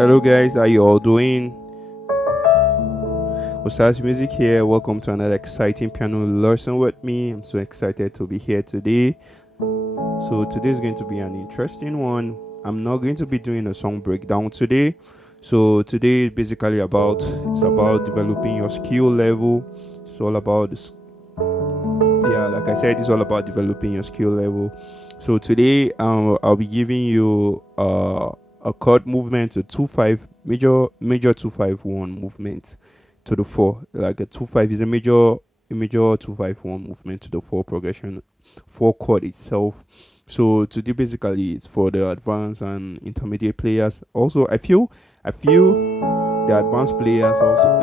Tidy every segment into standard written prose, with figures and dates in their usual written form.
Hello guys, how you all doing? OsazMusic here. Welcome to another exciting piano lesson with me. I'm so excited to be here today. So today is going to be an interesting one. I'm not going to be doing a song breakdown today. So today is basically about developing your skill level. It's all about this. Yeah, like I said, it's all about developing your skill level. So today I'll be giving you a chord movement, a 2-5 major 2-5-1 movement to the 4. Like a 2-5 is a major 2-5-1 movement to the 4 progression, 4 chord itself. So today basically it's for the advanced and intermediate players. Also, I feel the advanced players also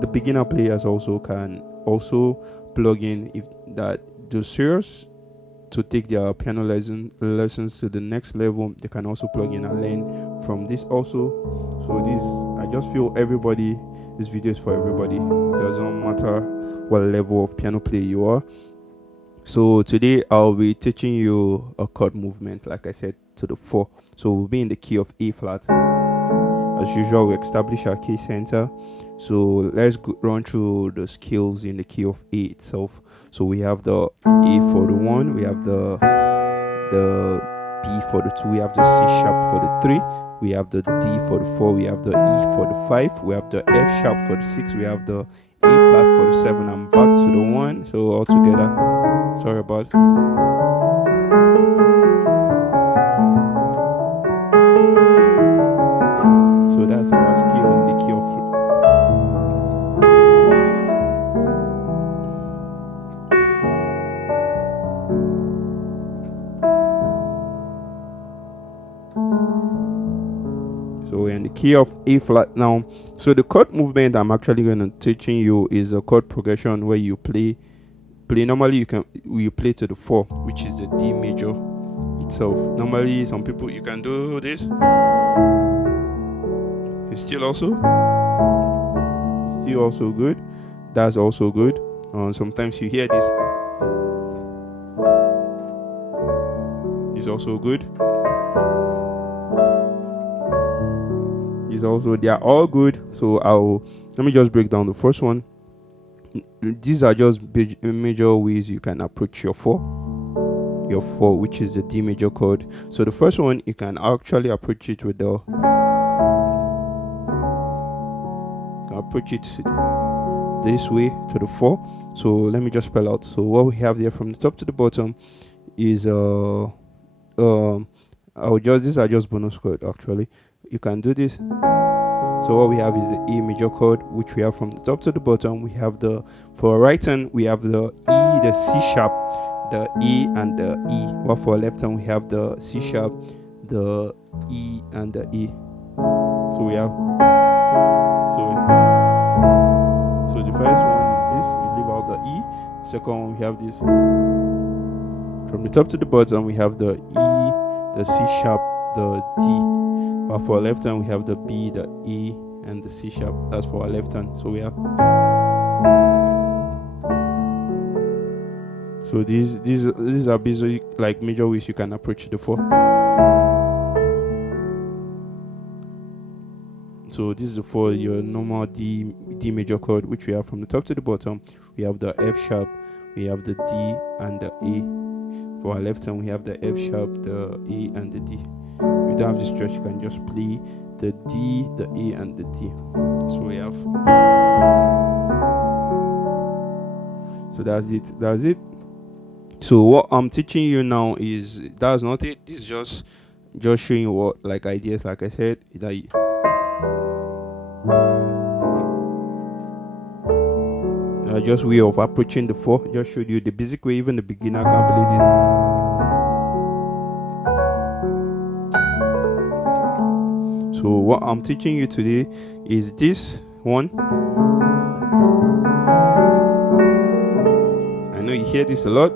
the beginner players also can also plug in if that they're serious to take their piano lessons to the next level. They can also plug in and learn from this also. So I just feel this video is for everybody. It doesn't matter what level of piano player you are. So today I'll be teaching you a chord movement, like I said, to the 4. So we'll be in the key of A flat. As usual, we establish our key center. So let's run through the scales in the key of A itself. So we have the A for the 1, we have the B for the 2, we have the C sharp for the 3, we have the D for the 4, we have the E for the 5, we have the F sharp for the 6, we have the A flat for the 7, and back to the 1. So all together, sorry about so that's our scale in the key of So we're in the key of A flat now. So the chord movement I'm actually going to teaching you is a chord progression where you play normally you play to the 4, which is the D major itself. Normally some people you can do this. It's still also good. That's also good. Sometimes you hear this. It's also good. They are all good. So let me just break down the first one. These are just major ways you can approach your 4, which is the D major chord. So the first one, you can actually approach it with this way to the 4. So let me just spell out. So what we have here from the top to the bottom is these are just bonus chord actually. You can do this. So what we have is the A major chord, which we have from the top to the bottom. We have for right hand we have the E, the C sharp, the E, and the E. While for left hand we have the C sharp, the E, and the E. So we have so the first one is this. We leave out the E. The second one we have this. From the top to the bottom we have the E, the C sharp, the D. But for our left hand we have the B, the E, and the C sharp. That's for our left hand. So we have. So these are basic like major ways you can approach the 4. So this is for your normal D major chord, which we have from the top to the bottom. We have the F sharp, we have the D, and the A. For our left hand we have the F sharp, the A, and the D. You don't have to stretch, you can just play the D, the A, and the D. So we have. So that's it. So what I'm teaching you now that's not it. This is just showing you what like ideas, like I said, just way of approaching the 4. Just showed you the basic way. Even the beginner can play this. So what I'm teaching you today is this one. I know you hear this a lot.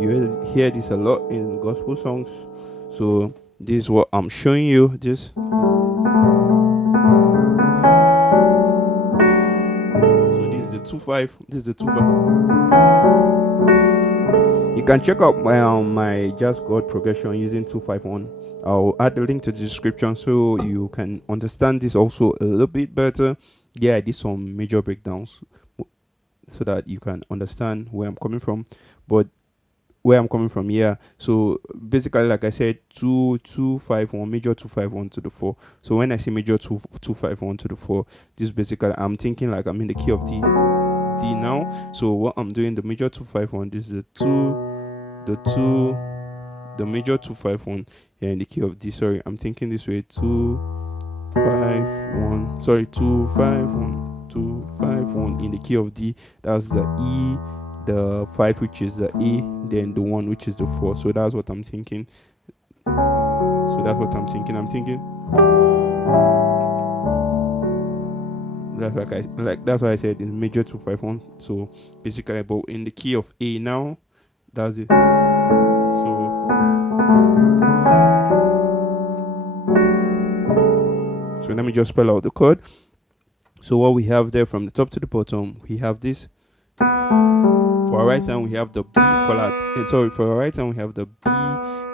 You hear this a lot in gospel songs. So this is what I'm showing you. So this is the 2-5. You can check out my jazz chord progression using 251. I'll add the link to the description so you can understand this also a little bit better. Yeah, I did some major breakdowns so that you can understand where I'm coming from. But where I'm coming from, yeah. So basically, like I said, 2 2 5 1, major 2 5 1 to the 4. So when I say major 2 2 5 1 to the 4, this basically I'm thinking like I'm in the key of D now. So what I'm doing, the major 2 5 1, this is the major 2 5 1 here in the key of D. Sorry, I'm thinking this way: 2 5 1. Sorry, 2 5 1, 2 5 1 in the key of D. That's the E, the 5 which is the A, then the 1 which is the 4. So that's what I'm thinking. I'm thinking that's why I said in major 2 5 1. So basically, but in the key of A now, that's it. So let me just spell out the chord. So what we have there from the top to the bottom, we have this. For our right hand, we have the B flat. For our right hand, we have the B,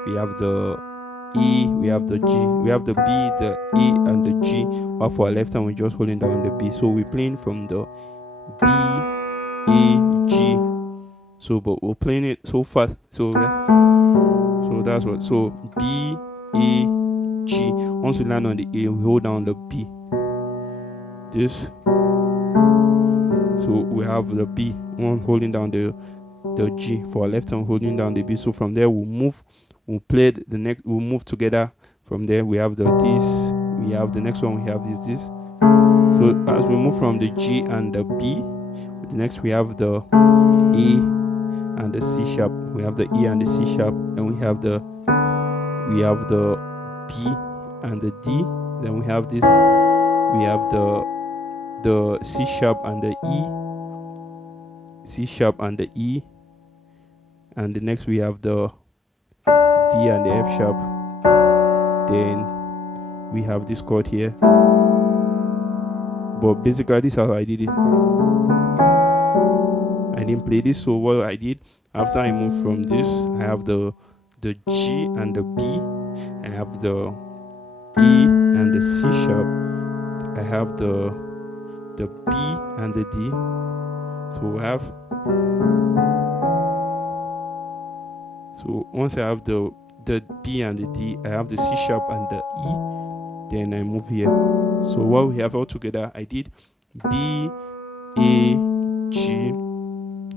we have the E, we have the G. We have the B, the E, and the G. While for our left hand, we're just holding down the B. So we're playing from the B, E, G. So, but we're playing it so fast. So, yeah. So that's what. So B, E, G. Once we land on the A, we hold down the B. This. So we have the B, one holding down the G. For our left hand, holding down the B. So from there, we'll play the next, we'll move together. From there, we have this, we have the next one, we have this. So as we move from the G and the B, the next we have the E and the C sharp. We have the E and the C sharp, and we have the B and the D. Then we have this, we have the C sharp and the E, C sharp and the E, and the next we have the D and the F sharp. Then we have this chord here. But basically, this is how I did it. I didn't play this, so what I did after I moved from this, I have the G and the B, I have the E and the C sharp, I have the B and the D. So we have. So once I have the B and the D, I have the C sharp and the E. Then I move here. So what we have all together, I did B, A, G.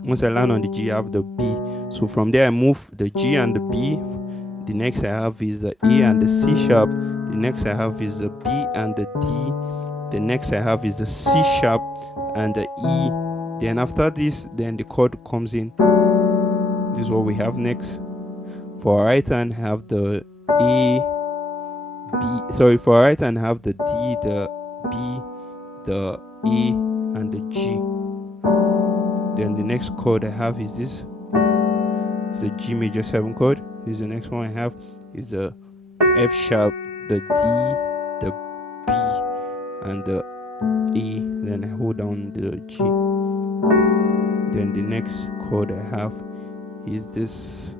Once I land on the G, I have the B. So from there, I move the G and the B. The next I have is the A and the C sharp. The next I have is the B and the D. The next I have is the C sharp and the E. Then after this, then the chord comes in. This is what we have next. For our right hand, have the A, B. Sorry, for our right hand, have the D, the B, the A, and the G. Then the next chord I have is this. It's the G major 7 chord. This is the next one I have. Is the F sharp, the D, the B, and the A. Then I hold down the G. Then the next chord I have is this.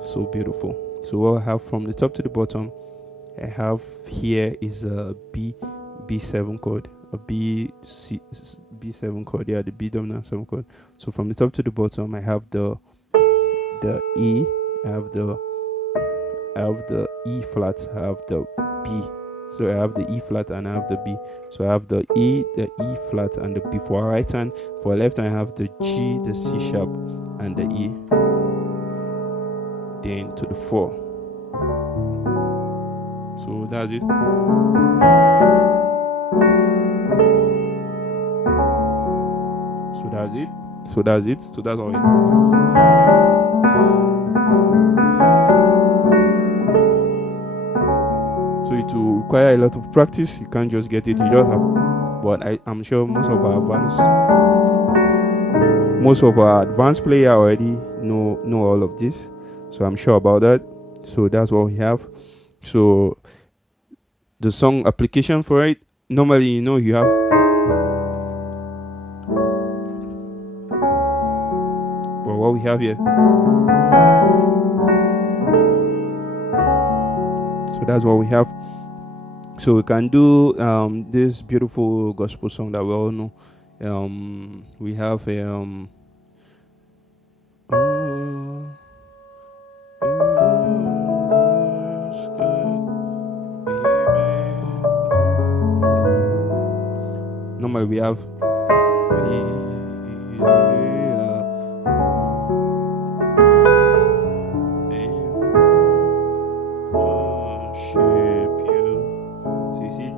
So beautiful. So what I have from the top to the bottom, I have here is a B7 chord, a B7 chord. Yeah, the B dominant 7 chord. So from the top to the bottom, I have the E, I have the E flat, I have the B. So I have the E flat and I have the B. So I have the E flat and the B for our right hand. For our left hand, I have the G, the C sharp, and the E. Then to the 4. So that's it. So that's all. So it will require a lot of practice. You can't just get it. You just have. But I'm sure most of our advanced player already know all of this. So I'm sure about that. So that's what we have. So the song application for it, normally you have what we have here. So that's what we have. So we can do this beautiful gospel song that we all know. We have normally we have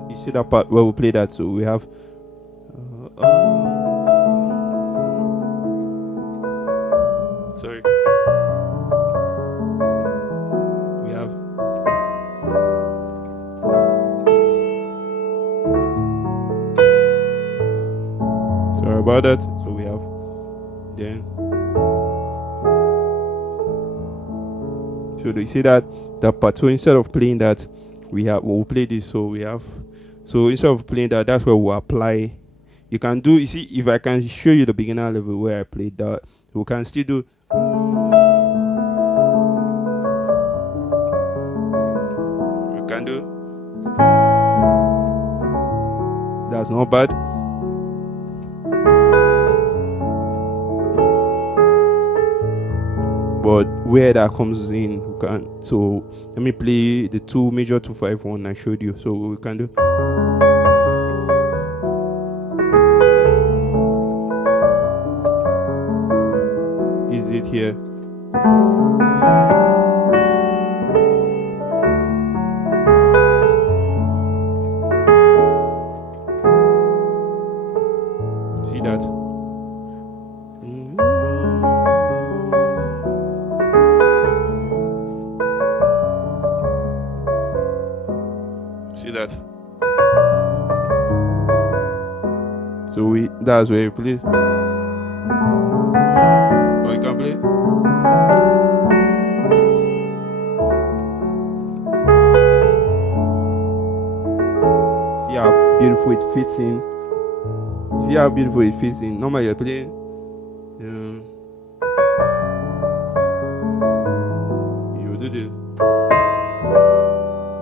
you see that part where we play that. So we have sorry, we have sorry about that. So we have then, so do you see that part? So instead of playing that, we'll play this. So we have, so instead of playing that, that's where we'll apply. You can do, you see, if I can show you the beginner level where I played that, we can still do. We can do. That's not bad. But where that comes in, we can. So let me play the 2 major 2-5-1 I showed you. So we can do. Is it here? See that? See that? So that's where you play. Or you can play. See how beautiful it fits in. See how beautiful it fits in. Normally you're playing. You do this,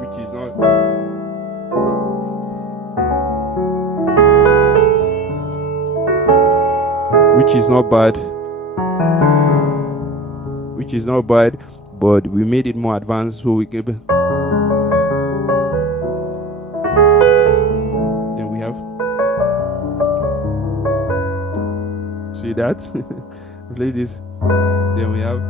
which is not. Which is not bad. Which is not bad, but we made it more advanced so we can. Then we have. See that? Play this. Then we have.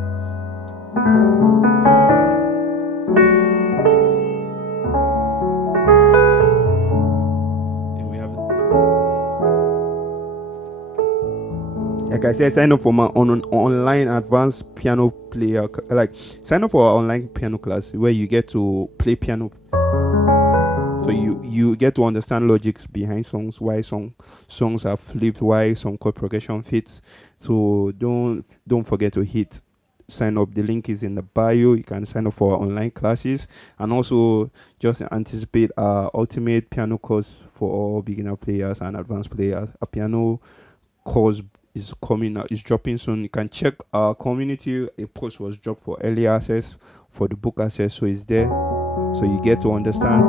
Like I said, sign up for my online advanced piano player. Like, sign up for our online piano class where you get to play piano. So you get to understand logics behind songs, why songs are flipped, why some chord progression fits. So don't forget to hit sign up. The link is in the bio. You can sign up for our online classes, and also just anticipate our ultimate piano course for all beginner players and advanced players. A piano course is coming out, is dropping soon. You can check our community. A post was dropped for early access, for the book access, so it's there. So you get to understand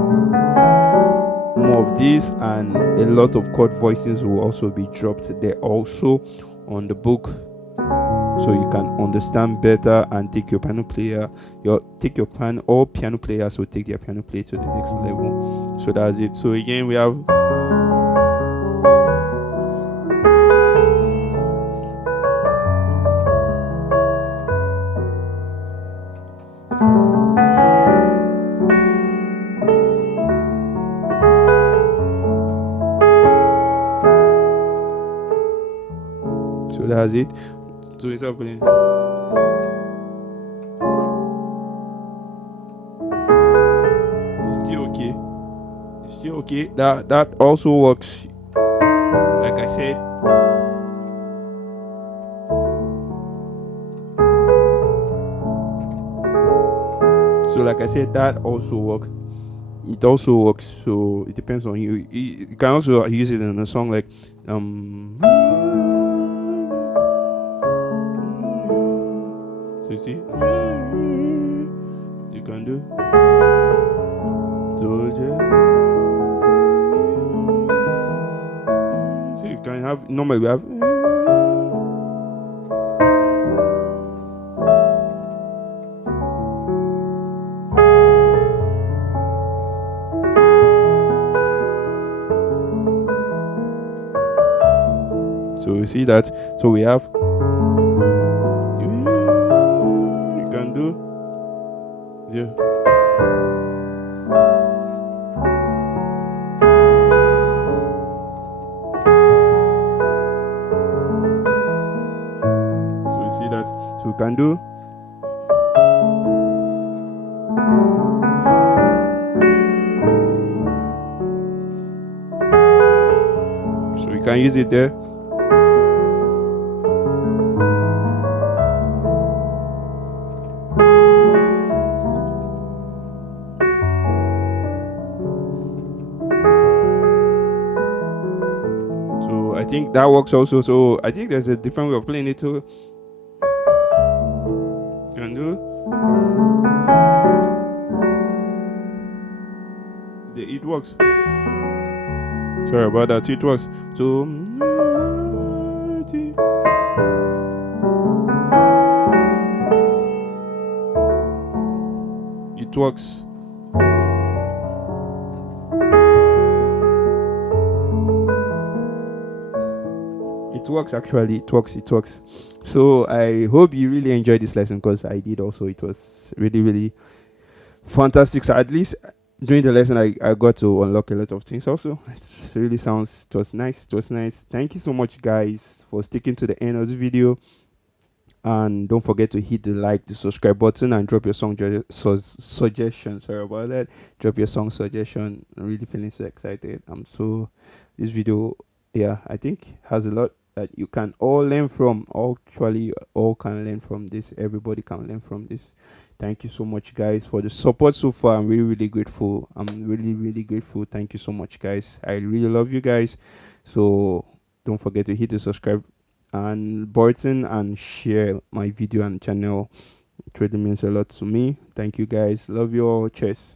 more of this, and a lot of chord voicings will also be dropped there also on the book, so you can understand better and take your piano player, all piano players will take their piano play to the next level. So that's it. So again, we have. So that's it. So instead of playing, it's still okay. It's still okay. That also works. Like I said. So like I said, that also works. It also works. So it depends on you. You can also use it in a song like Soldier. So you can have normally we have. So you see that. So we have. You can do. Yeah. So you see that. So we can do. So we can use it there. So I think that works also. So I think there's a different way of playing it too. Can do. It works. Sorry about that. It works. So it works. It works actually. It works. So I hope you really enjoyed this lesson, because I did also. It was really, really fantastic. So at least during the lesson I got to unlock a lot of things also. It really sounds, it was nice. Thank you so much guys for sticking to the end of the video, and don't forget to hit the like, the subscribe button, and drop your song suggestion. Sorry about that. Drop your song suggestion. I'm really feeling so excited. This video, yeah, I think has a lot that you can all learn from. Actually, all can learn from this. Everybody can learn from this. Thank you so much guys for the support so far. I'm really grateful. I'm really grateful. Thank you so much guys. I really love you guys. So don't forget to hit the subscribe and button and share my video and channel. It really means a lot to me. Thank you guys. Love you all. Cheers.